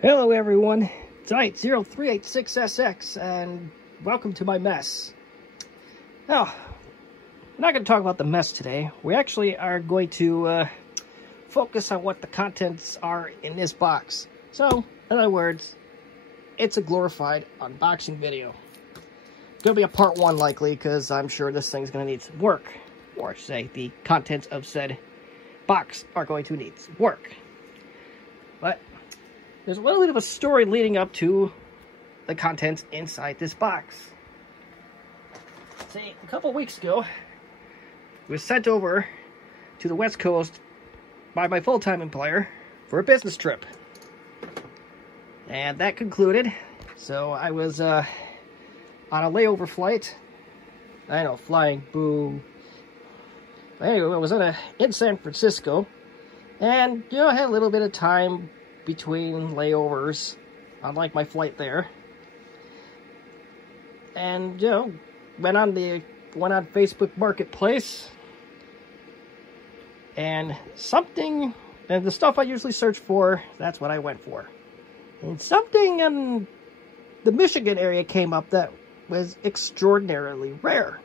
Hello everyone, it's Ite0386SX and welcome to my mess. Now, we're not going to talk about the mess today. We actually are going to focus on what the contents are in this box. So, in other words, it's a glorified unboxing video. It's going to be a part 1 likely because I'm sure this thing's going to need some work. Or I should say, the contents of said box are going to need some work. But there's a little bit of a story leading up to the contents inside this box. See, a couple weeks ago, it was sent over to the West Coast by my full-time employer for a business trip. And that concluded, so I was on a layover flight. I know, flying, boo. But anyway, I was in San Francisco, and, you know, I had a little bit of time between layovers, unlike my flight there. And, you know, went on Facebook Marketplace, and the stuff I usually search for, that's what I went for. And something in the Michigan area came up that was extraordinarily rare,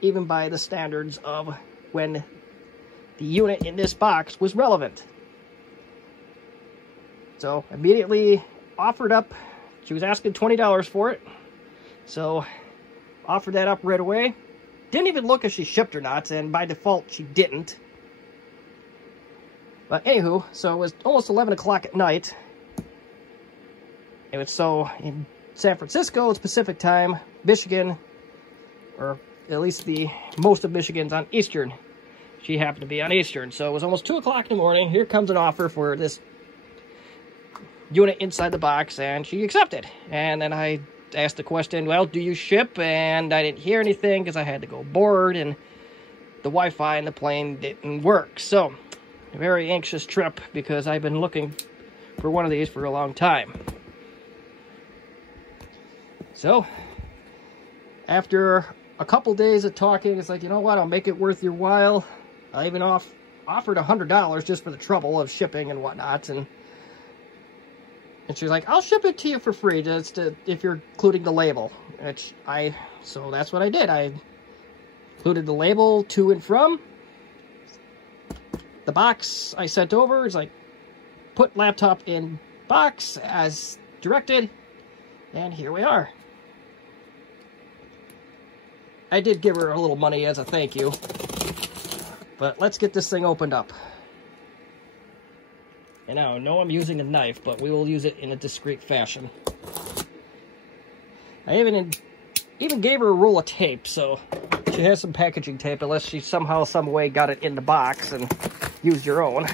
even by the standards of when the unit in this box was relevant. So, immediately offered up. She was asking $20 for it. So, offered that up right away. Didn't even look if she shipped or not, and by default, she didn't. But anywho, so it was almost 11 o'clock at night. It was so in San Francisco, it's Pacific time. Michigan, or at least most of Michigan's on Eastern. She happened to be on Eastern. So, it was almost 2 o'clock in the morning. Here comes an offer for this unit inside the box, and she accepted. And then I asked the question, well, do you ship? And I didn't hear anything because I had to go board, and the Wi-Fi in the plane didn't work. So, a very anxious trip because I've been looking for one of these for a long time. So, after a couple days of talking, it's like, you know what, I'll make it worth your while. I even offered $100 just for the trouble of shipping and whatnot, and she was like, I'll ship it to you for free, just if you're including the label. So that's what I did. I included the label to and from. The box I sent over is like, put laptop in box as directed. And here we are. I did give her a little money as a thank you. But let's get this thing opened up. And now, no, I'm using a knife, but we will use it in a discreet fashion. I even gave her a roll of tape, so she has some packaging tape, unless she somehow, some way got it in the box and used her own.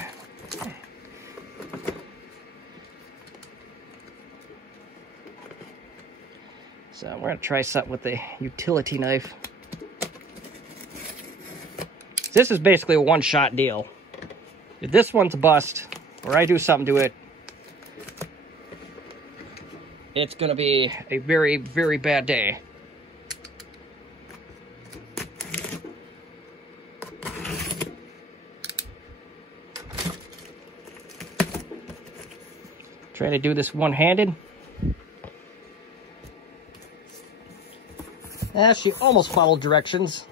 So we're going to try something with the utility knife. This is basically a one-shot deal. If this one's a bust, or I do something to it, it's going to be a very, very bad day. Trying to do this one-handed. She almost followed directions.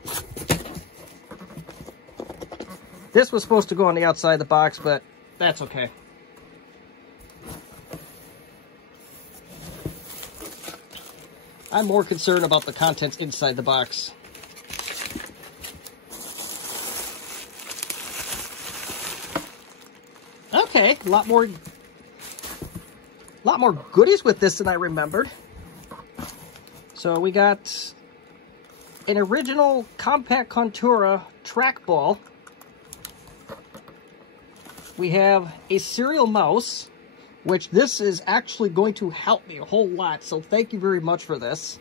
This was supposed to go on the outside of the box, but that's okay. I'm more concerned about the contents inside the box. Okay, a lot more goodies with this than I remembered. So we got an original Compaq Contura trackball. We have a serial mouse, which this is actually going to help me a whole lot, so thank you very much for this.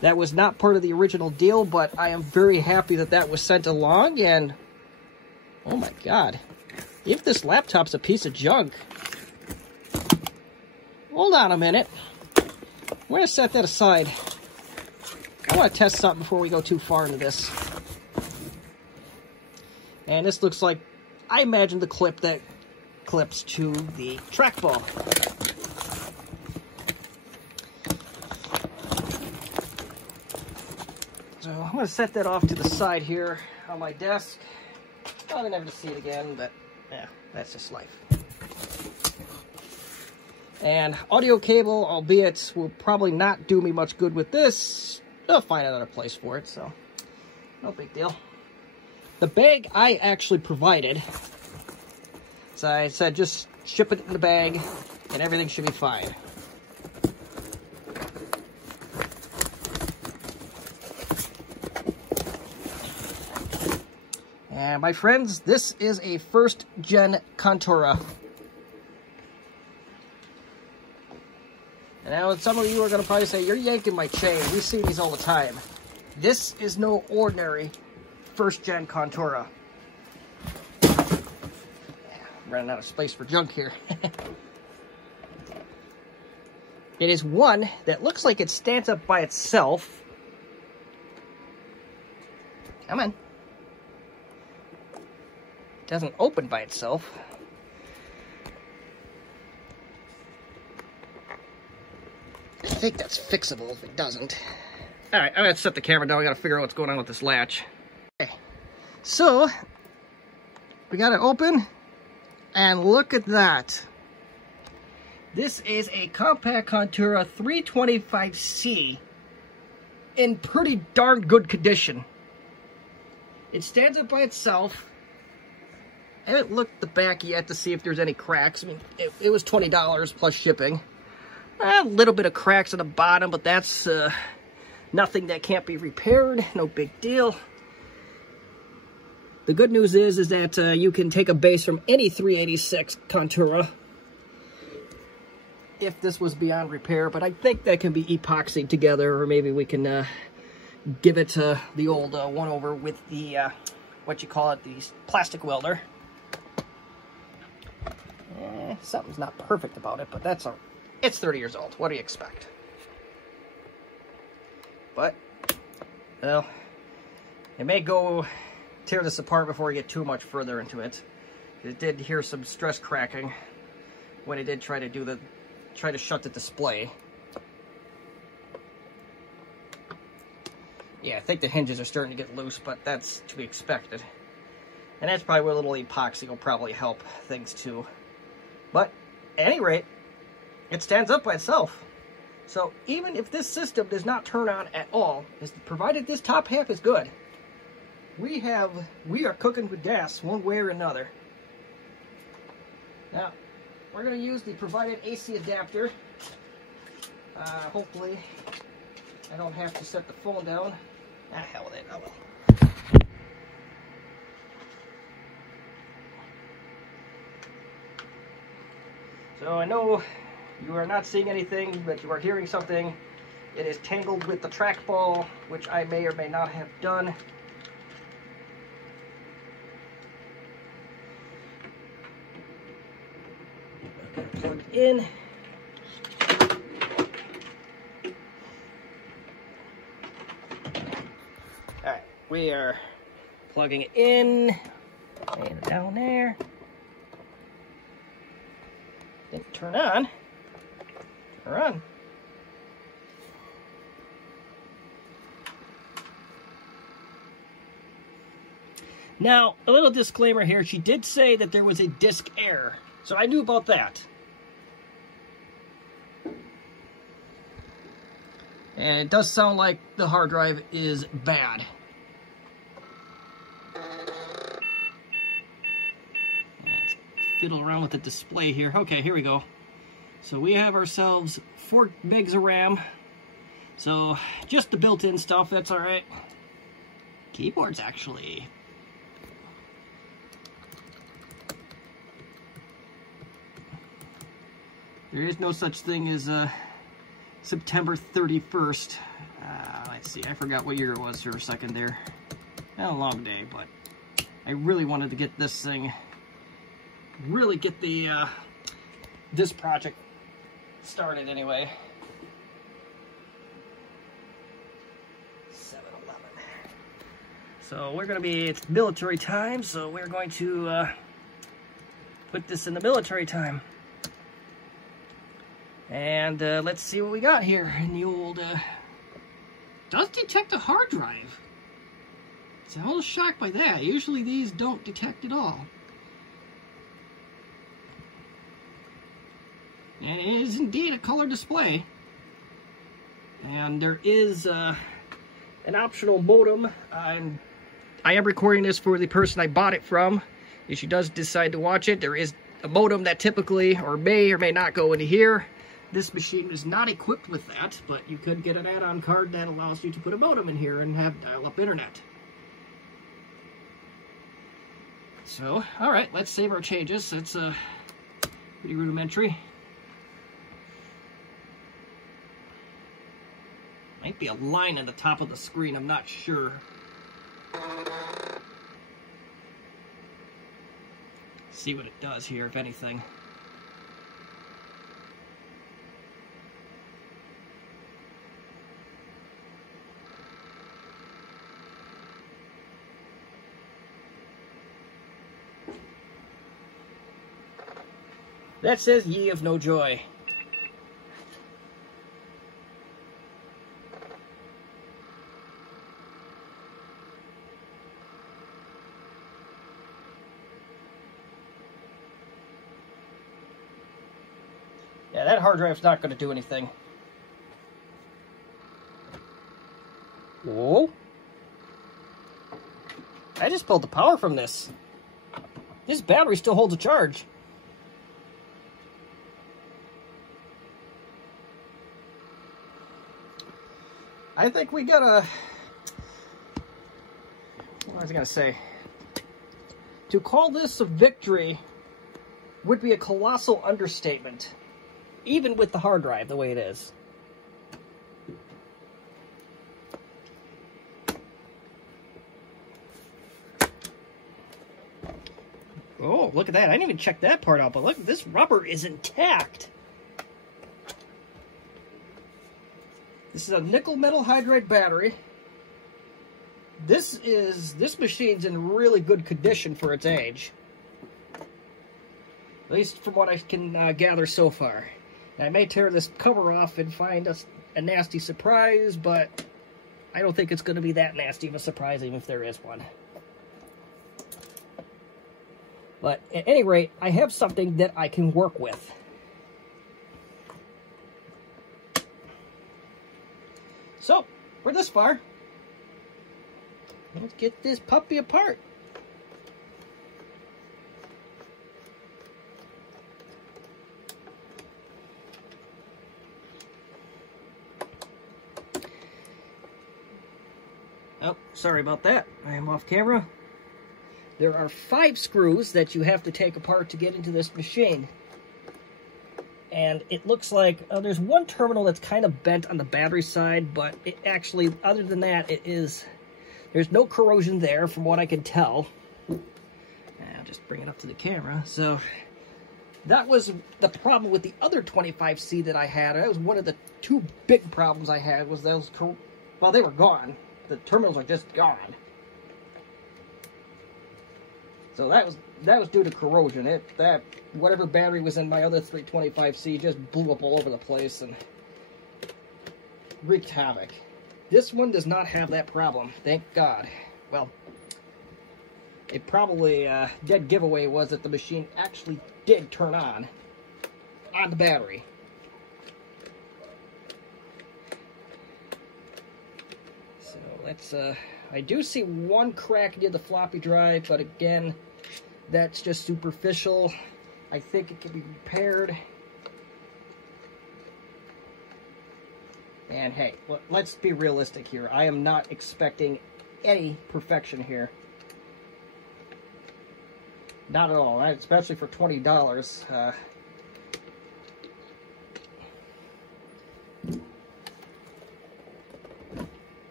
That was not part of the original deal, but I am very happy that that was sent along, and oh my god, if this laptop's a piece of junk. Hold on a minute. We're going to set that aside. I want to test something before we go too far into this. And this looks like, I imagine, the clip that clips to the trackball. So I'm going to set that off to the side here on my desk. Probably never to see it again, but yeah, that's just life. And audio cable, albeit will probably not do me much good with this. I'll find another place for it, so no big deal. The bag I actually provided. So I said just ship it in the bag and everything should be fine. And my friends, this is a first gen Contura. And now some of you are going to probably say, you're yanking my chain. We see these all the time. This is no ordinary first gen Contura. Running out of space for junk here. It is one that looks like it stands up by itself. Come on. It doesn't open by itself. I think that's fixable if it doesn't. Alright, I'm going to set the camera down. I got to figure out what's going on with this latch. Okay. So, we got it open. And look at that. This is a compact Contura 325C in pretty darn good condition. It stands up by itself. I haven't looked at the back yet to see if there's any cracks. I mean, it was $20 plus shipping. A little bit of cracks on the bottom, but that's nothing that can't be repaired. No big deal. The good news is that you can take a base from any 386 Contura if this was beyond repair, but I think that can be epoxied together, or maybe we can give it the old one-over with the, what you call it, the plastic welder. Something's not perfect about it, but that's it's 30 years old. What do you expect? But, well, it may go tear this apart before we get too much further into it. It did hear some stress cracking when it did try to shut the display. Yeah, I think the hinges are starting to get loose, but that's to be expected. And that's probably where a little epoxy will probably help things too. But at any rate, it stands up by itself. So even if this system does not turn on at all, provided this top half is good, we are cooking with gas one way or another. Now, we're going to use the provided AC adapter. Hopefully, I don't have to set the phone down. Ah, hell with it. Oh well. So I know you are not seeing anything, but you are hearing something. It is tangled with the trackball, which I may or may not have done. Plug in. Alright, we are plugging it in and down there. Didn't turn on. Run. Now, a little disclaimer here. She did say that there was a disk error, so I knew about that. And it does sound like the hard drive is bad. Let's fiddle around with the display here. Okay, here we go. So we have ourselves 4 megs of RAM. So just the built-in stuff, that's all right. Keyboard's actually... There is no such thing as September 31st. Let's see, I forgot what year it was for a second there. Not a long day, but I really wanted to get this thing, really get the this project started anyway. 7-Eleven. So we're going to be, it's military time, so we're going to put this in the military time. And let's see what we got here in the old... does detect a hard drive. So I'm a little shocked by that. Usually these don't detect at all. And it is indeed a color display. And there is an optional modem. I am recording this for the person I bought it from. If she does decide to watch it, there is a modem that typically or may not go into here. This machine is not equipped with that, but you could get an add-on card that allows you to put a modem in here and have dial-up internet. So, alright, let's save our changes. It's pretty rudimentary. Might be a line at the top of the screen, I'm not sure. See what it does here, if anything. That says ye of no joy. Yeah, that hard drive's not going to do anything. Whoa. I just pulled the power from this. This battery still holds a charge. I think we gotta... What was I gonna say? To call this a victory would be a colossal understatement. Even with the hard drive the way it is. Oh, look at that. I didn't even check that part out, but look, this rubber is intact. This is a nickel metal hydride battery. This machine's in really good condition for its age. At least from what I can gather so far. I may tear this cover off and find a nasty surprise, but I don't think it's going to be that nasty of a surprise, even if there is one. But at any rate, I have something that I can work with. So, we're this far. Let's get this puppy apart. Oh, sorry about that. I am off camera. There are 5 screws that you have to take apart to get into this machine. And it looks like there's one terminal that's kind of bent on the battery side, but it actually, other than that, there's no corrosion there from what I can tell. I'll just bring it up to the camera. So that was the problem with the other 25C that I had. That was one of the 2 big problems I had, was those, well, they were gone. The terminals are just gone. So that was due to corrosion. Whatever battery was in my other 325C just blew up all over the place and wreaked havoc. This one does not have that problem, thank God. Well, it probably dead giveaway was that the machine actually did turn on the battery. So let's I do see one crack near the floppy drive, but again, that's just superficial. I think it can be repaired. And hey, let's be realistic here. I am not expecting any perfection here. Not at all, especially for $20. There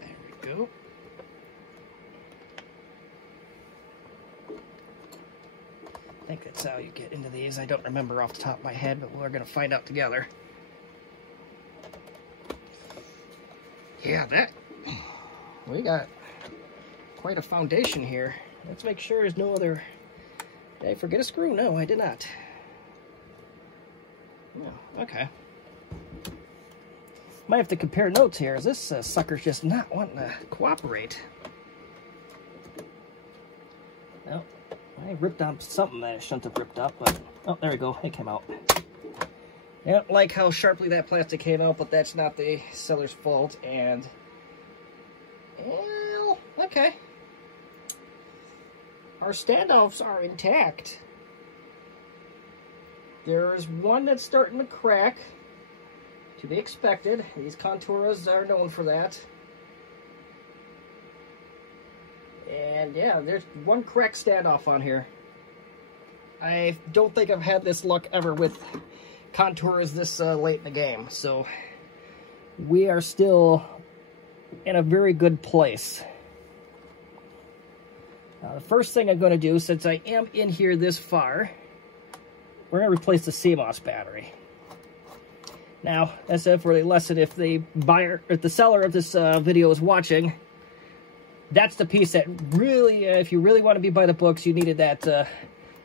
we go. I think that's how you get into these. I don't remember off the top of my head, but we're going to find out together. Yeah, we got quite a foundation here. Let's make sure there's no other Did I forget a screw? No, I did not. Oh, okay. Might have to compare notes here, as this sucker's just not wanting to cooperate. No, I ripped up something that I shouldn't have ripped up, but... Oh, there we go. It came out. I don't like how sharply that plastic came out, but that's not the seller's fault, and... Well, okay. Our standoffs are intact. There's one that's starting to crack. To be expected. These Conturas are known for that. And yeah, there's one cracked standoff on here. I don't think I've had this luck ever with Conturas this late in the game. So we are still in a very good place. Now, the first thing I'm going to do, since I am in here this far, we're going to replace the CMOS battery. Now, that's it for the lesson. If the buyer, if the seller of this video is watching, that's the piece that really, if you really want to be by the books, you needed that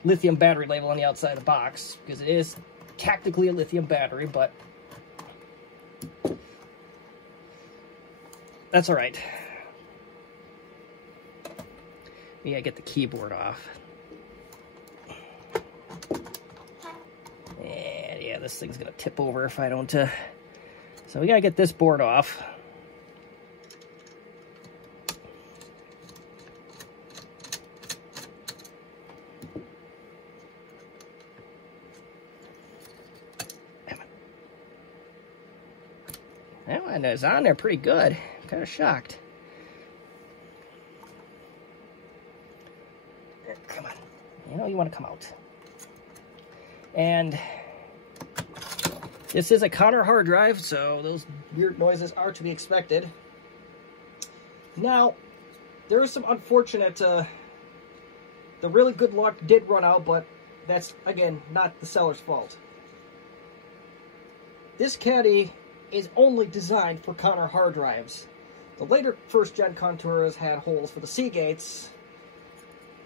lithium battery label on the outside of the box, because it is technically a lithium battery, but that's all right. Yeah, get the keyboard off. And yeah, this thing's gonna tip over if I don't, so we gotta get this board off. Well, and it's on there pretty good. I'm kind of shocked. Come on. You know you want to come out. And this is a Conner hard drive, so those weird noises are to be expected. Now, there is some unfortunate, the really good luck did run out, but that's, again, not the seller's fault. This caddy is only designed for Conner hard drives. The later first-gen Conturas had holes for the Seagates,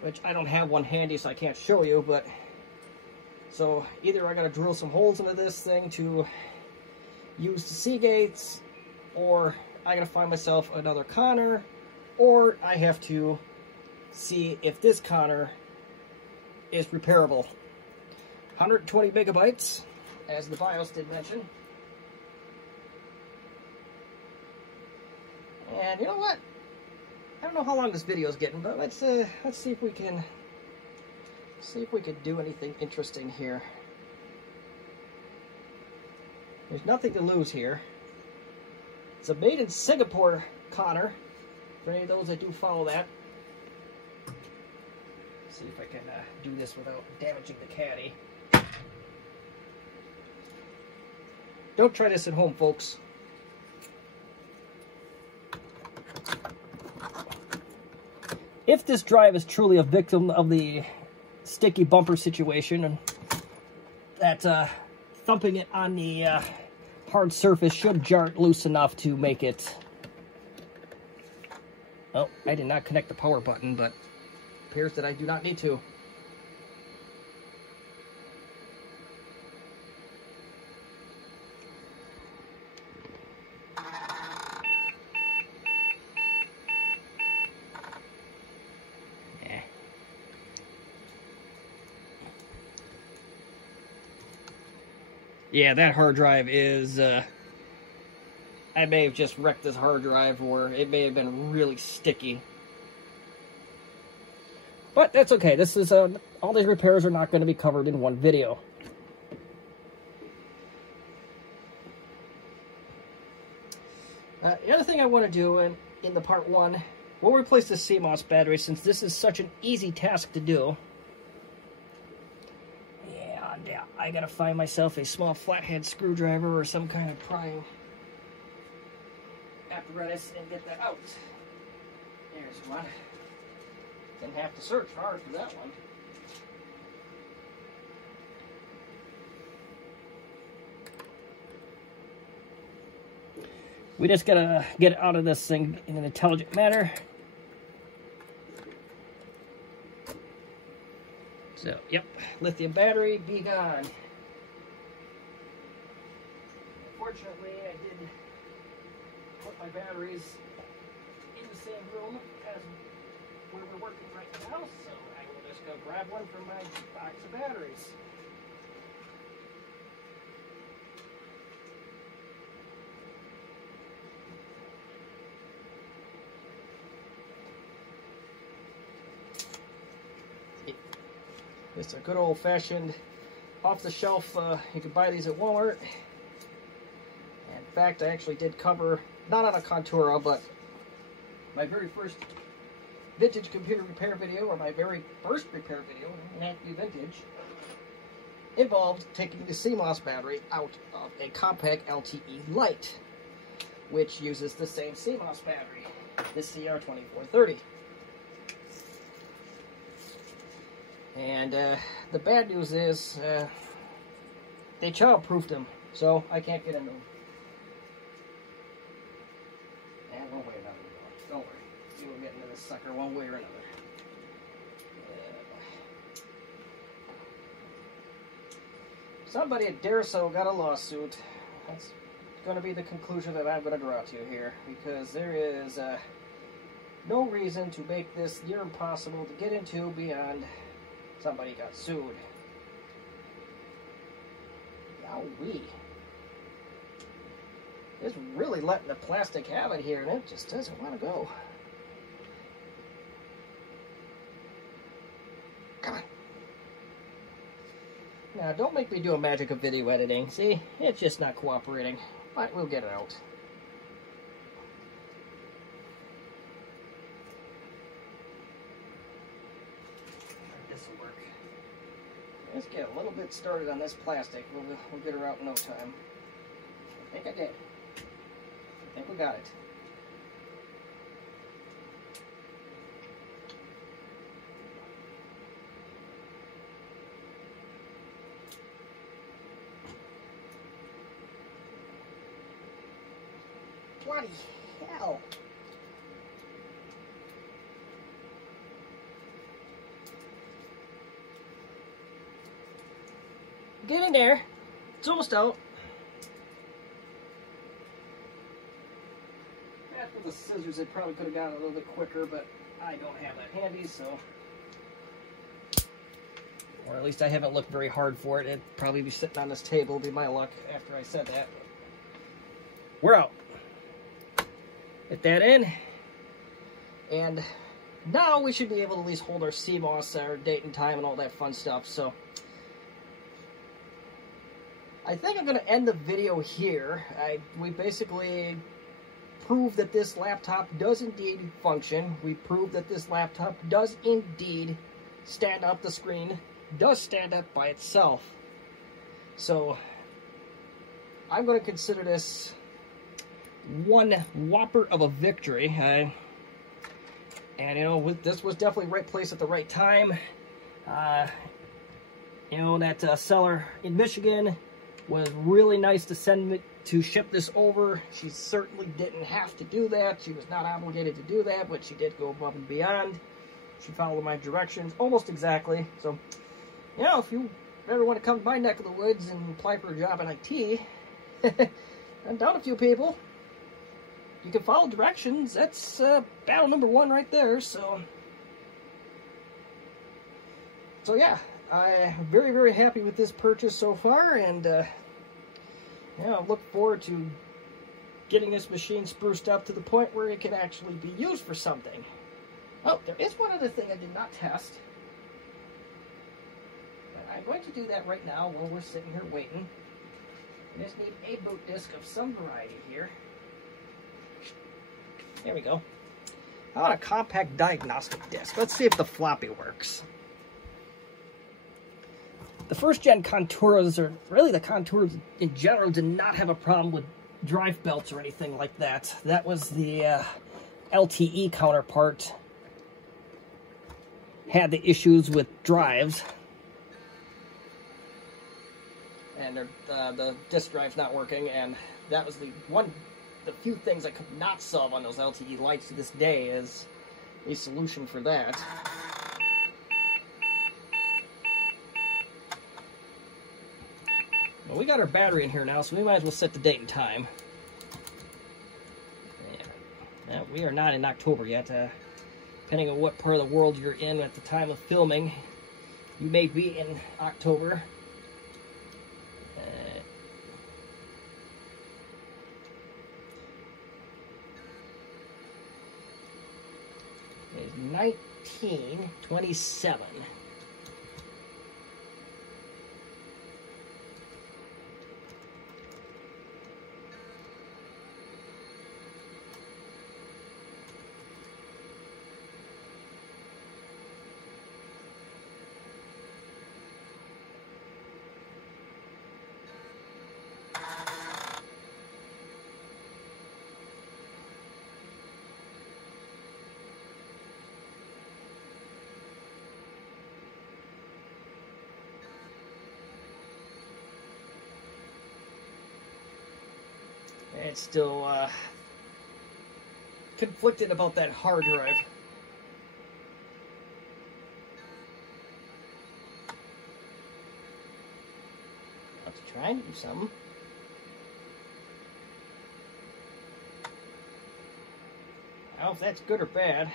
which I don't have one handy, so I can't show you, but... So, either I gotta drill some holes into this thing to use the Seagates, or I gotta find myself another Conner, or I have to see if this Conner is repairable. 120 megabytes, as the BIOS did mention. And you know what? I don't know how long this video is getting, but let's see if we can do anything interesting here. There's nothing to lose here. It's a made in Singapore Conner, for any of those that do follow that. Let's see if I can do this without damaging the caddy. Don't try this at home, folks. If this drive is truly a victim of the sticky bumper situation, and that thumping it on the hard surface should jar it loose enough to make it... Oh, I did not connect the power button, but it appears that I do not need to. Yeah, that hard drive is, I may have just wrecked this hard drive, or it may have been really sticky. But that's okay. This is, all these repairs are not going to be covered in one video. The other thing I want to do in the part one, we'll replace the CMOS battery, since this is such an easy task to do. Yeah, I gotta find myself a small flathead screwdriver or some kind of prying apparatus and get that out. There's one. Didn't have to search hard for that one. We just gotta get out of this thing in an intelligent manner. So, yep, lithium battery, be gone. Unfortunately, I did put my batteries in the same room as where we're working right now, so I will just go grab one from my box of batteries. It's a good old-fashioned off-the-shelf. You can buy these at Walmart. In fact, I actually did cover, not on a Contura, but my very first vintage computer repair video, or my very first repair video, not be vintage, involved taking the CMOS battery out of a compact LTE Lite, which uses the same CMOS battery, the CR2430. And the bad news is they child-proofed them, so I can't get into them. And one way or another, don't worry. You will get into this sucker one way or another. Somebody at Deriso got a lawsuit. That's going to be the conclusion that I'm going to draw to here, because there is no reason to make this near impossible to get into beyond somebody got sued. Yowee. It's really letting the plastic have it here, and it just doesn't want to go. Come on. Now, don't make me do a magic of video editing. See? It's just not cooperating. But we'll get it out. Let's get a little bit started on this plastic. We'll get her out in no time. I think I did. I think we got it. Bloody hell. Get in there. It's almost out. With the scissors, it probably could have gone a little bit quicker, but I don't have that handy, so. Or at least I haven't looked very hard for it. It'd probably be sitting on this table, be my luck after I said that. We're out. Get that in. And now we should be able to at least hold our CMOS, our date and time, and all that fun stuff, so. I think I'm going to end the video here. We basically proved that this laptop does indeed function. We proved that this laptop does indeed stand up. The screen does stand up by itself. So I'm going to consider this one whopper of a victory. And, you know, this was definitely right place at the right time. You know, that seller in Michigan was really nice to send me to ship this over. She certainly didn't have to do that. She was not obligated to do that, but she did go above and beyond. She followed my directions almost exactly. So, you know, if you ever want to come to my neck of the woods and apply for a job in IT, I'm down a few people. You can follow directions. That's battle number one right there. So yeah. I'm very, very happy with this purchase so far, and yeah, I look forward to getting this machine spruced up to the point where it can actually be used for something. Oh, there is one other thing I did not test. But I'm going to do that right now while we're sitting here waiting. I just need a boot disc of some variety here. There we go. How about a compact diagnostic disc? Let's see if the floppy works. The first-gen Conturas, or really the Conturas in general, did not have a problem with drive belts or anything like that. That was the LTE counterpart. Had the issues with drives. And the disk drive's not working, and that was the few things I could not solve on those LTE lights to this day is a solution for that. Well, we got our battery in here now, so we might as well set the date and time. Yeah. We are not in October yet. Depending on what part of the world you're in at the time of filming, you may be in October. It is 1927. It's still conflicted about that hard drive. Let's try and do something. I don't know if that's good or bad.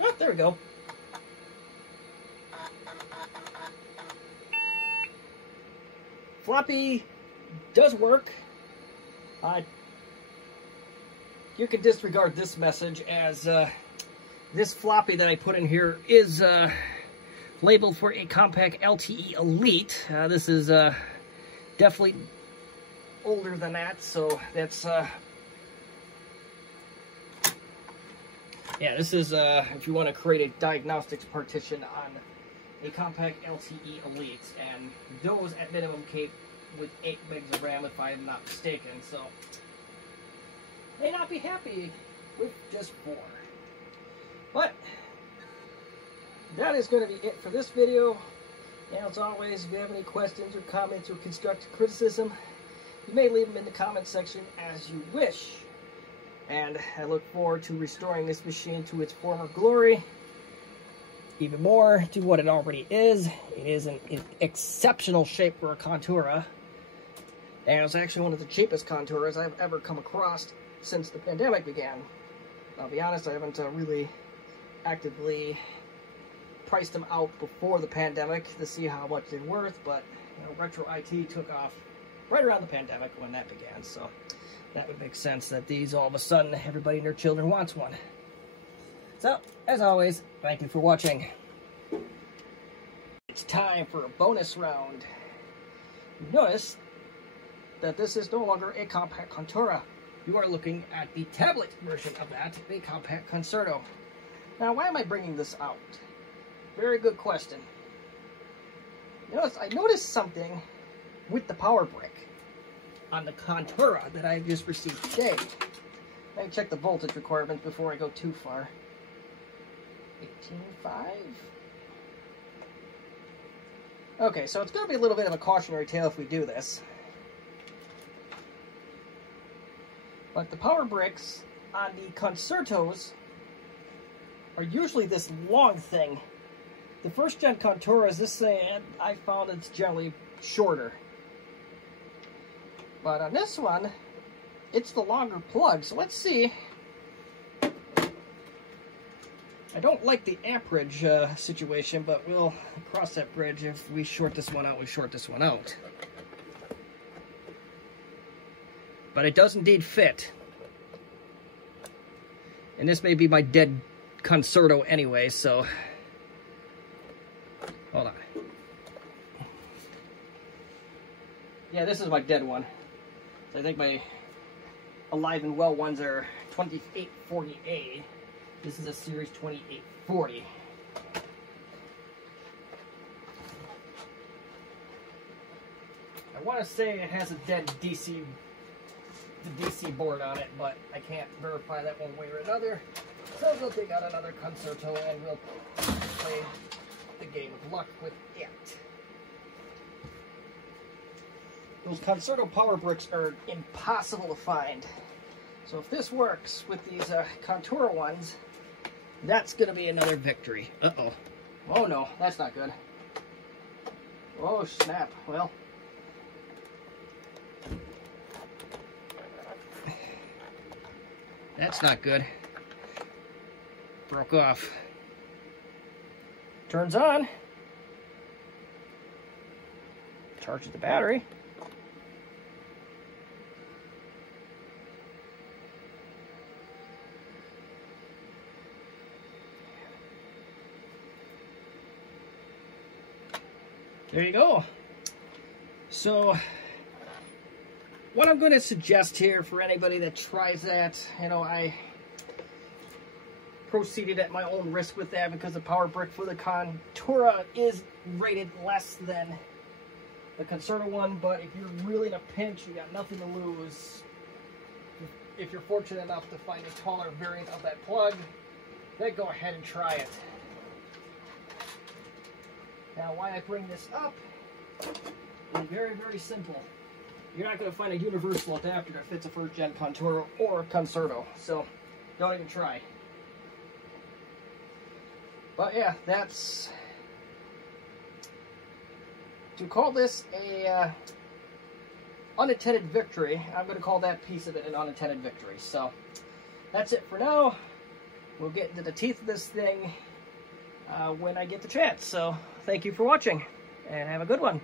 Oh, there we go. Floppy does work. You can disregard this message as this floppy that I put in here is labeled for a Compaq LTE Elite. This is definitely older than that, so that's yeah, this is if you want to create a diagnostics partition on a Compaq LTE Elite, and those at minimum came with 8 megs of RAM if I'm not mistaken, so may not be happy with just 4. But that is going to be it for this video. And as always, if you have any questions or comments or constructive criticism, you may leave them in the comment section as you wish. And I look forward to restoring this machine to its former glory. Even more to what it already is. It is in exceptional shape for a Contura. And it's actually one of the cheapest Conturas I've ever come across since the pandemic began. I'll be honest, I haven't really actively priced them out before the pandemic to see how much they're worth, but you know, Retro IT took off right around the pandemic when that began, so that would make sense that these, all of a sudden, everybody and their children wants one. So, as always, thank you for watching. It's time for a bonus round. Notice that this is no longer a Compaq Contura. You are looking at the tablet version of that, the Compaq Concerto. Now, why am I bringing this out? Very good question. I noticed something with the power brick on the Contura that I just received today. Let me check the voltage requirements before I go too far. 18.5. Okay, so it's going to be a little bit of a cautionary tale if we do this. But the power bricks on the Concertos are usually this long thing. The first gen Conturas, this thing, I found it's generally shorter. But on this one, it's the longer plug. So let's see. I don't like the amperage situation, but we'll cross that bridge. If we short this one out, we short this one out. But it does indeed fit. And this may be my dead Concerto anyway, so hold on. Yeah, this is my dead one. So I think my alive and well ones are 2840A. This is a Series 2840. I want to say it has a dead DC board on it, but I can't verify that one way or another. So we'll dig out another Concerto and we'll play the game of luck with it. Those Concerto power bricks are impossible to find. So if this works with these Contura ones, that's going to be another victory. Uh-oh. Oh no, that's not good. Oh snap, well. That's not good. Broke off. Turns on. Charges the battery. There you go. So, what I'm going to suggest here for anybody that tries that, you know, I proceeded at my own risk with that because the power brick for the Contura is rated less than the Concerto one, but if you're really in a pinch, you got nothing to lose. If you're fortunate enough to find a taller variant of that plug, then go ahead and try it. Now, why I bring this up is very, very simple. You're not going to find a universal adapter that fits a first-gen Contura or Concerto, so don't even try. But yeah, that's... To call this a unintended victory, I'm going to call that piece of it an unintended victory. So, that's it for now. We'll get into the teeth of this thing when I get the chance. So, thank you for watching, and have a good one.